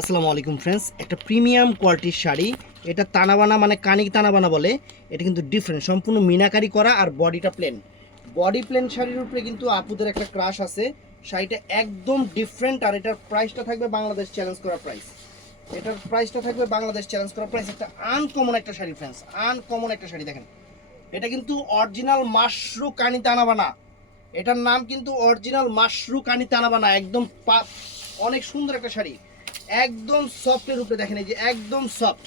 আসসালামু আলাইকুম ফ্রেন্ডস, একটা প্রিমিয়াম কোয়ালিটির শাড়ি। এটা তানাবানা মানে কানি তানাবানা বলে। এটা কিন্তু ডিফারেন্ট, সম্পূর্ণ মিনাকারি করা আর বডিটা প্লেন। বডি প্লেন শাড়ির উপরে কিন্তু আপুদের একটা ক্রাশ আছে। শাড়িটা একদম ডিফারেন্ট আর এটার প্রাইসটা থাকবে বাংলাদেশ চ্যালেঞ্জ করা প্রাইস। এটার প্রাইসটা থাকবে বাংলাদেশ চ্যালেঞ্জ করা প্রাইস। একটা আনকমন একটা শাড়ি ফ্রেন্ডস, আনকমন একটা শাড়ি। দেখেন, এটা কিন্তু অরিজিনাল মাশরু কানি তানাবানা। এটার নাম কিন্তু অরিজিনাল মাশরু কানি তানাবানা। একদম অনেক সুন্দর একটা শাড়ি, একদম সফটের উপরে। দেখেন এই যে একদম সফট,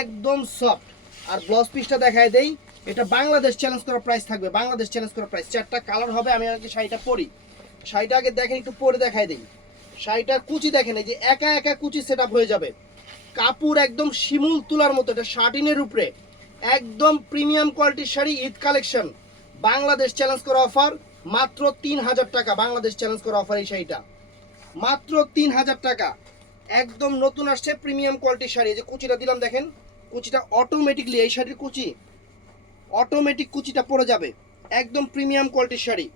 একদম সফট। আর ব্লাউজ পিসটা দেখায় দেই, এটা বাংলাদেশ চ্যালেঞ্জ করা প্রাইস থাকবে। বাংলাদেশ চ্যালেঞ্জ করা প্রাইস। 4টা কালার হবে। আমি আগে শাড়িটা পরি, শাড়িটা আগে দেখেন, একটু পরে দেখায় দেই। শাড়িটার কুচি দেখেন, এই যে একা একা কুচি সেট আপ হয়ে যাবে। কাপড় একদম শিমুল তুলার মতো। এটা শার্টিনের উপরে একদম প্রিমিয়াম কোয়ালিটির শাড়ি, ঈদ কালেকশন। বাংলাদেশ চ্যালেঞ্জ করা অফার, মাত্র 3000 টাকা। বাংলাদেশ চ্যালেঞ্জ করা অফার এই শাড়িটা মাত্র 3000 টাকা। একদম নতুন আসছে প্রিমিয়াম কোয়ালিটির শাড়ি। এই যে কুচিটা দিলাম দেখেন, কুচিটা অটোমেটিকলি, এই শাড়ির কুচি অটোমেটিক কুচিটা পড়ে যাবে। একদম প্রিমিয়াম কোয়ালিটির শাড়ি।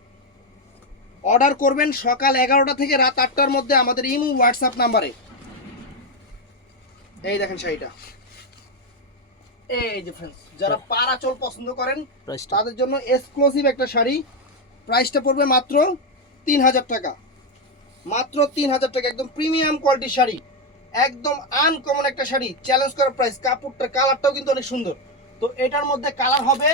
অর্ডার করবেন সকাল 11টা থেকে রাত 8টার মধ্যে আমাদের ইমো হোয়াটসঅ্যাপ নাম্বারে। এই দেখেন শাড়িটা, এই যে ফ্রেন্ডস, যারা পারাচল পছন্দ করেন তাদের জন্য এক্সক্লুসিভ একটা শাড়ি। প্রাইসটা পড়বে মাত্র 3000 টাকা। মাত্র 3000 টাকা। একদম প্রিমিয়াম কোয়ালিটির শাড়ি, একদম আনকমন একটা শাড়ি, চ্যালেঞ্জ করার প্রাইস। কাপড়টা কালারটাও কিন্তু অনেক সুন্দর। তো এটার মধ্যে কালার হবে,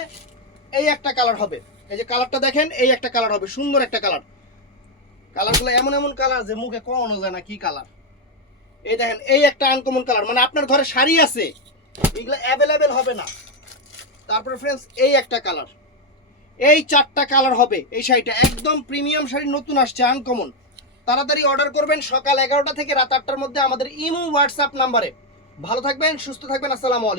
এই একটা কালার হবে, এই যে কালারটা দেখেন, এই একটা কালার হবে, সুন্দর একটা কালার। কালারগুলো এমন এমন কালার যে মুখে কখনো যায় না কি কালার। এই দেখেন, এই একটা আনকমন কালার, মানে আপনার ঘরে শাড়ি আছে এগুলো অ্যাভেলেবেল হবে না। তারপরে ফ্রেন্ডস, এই একটা কালার, এই 4টা কালার হবে এই শাড়িটা। একদম প্রিমিয়াম শাড়ি, নতুন আসছে, আনকমন। তাড়াতাড়ি অর্ডার করবেন সকাল 11টা থেকে রাত 8টার মধ্যে আমাদের ইমো হোয়াটসঅ্যাপ নাম্বারে। ভালো থাকবেন, সুস্থ থাকবেন। আসসালামু আলাইকুম।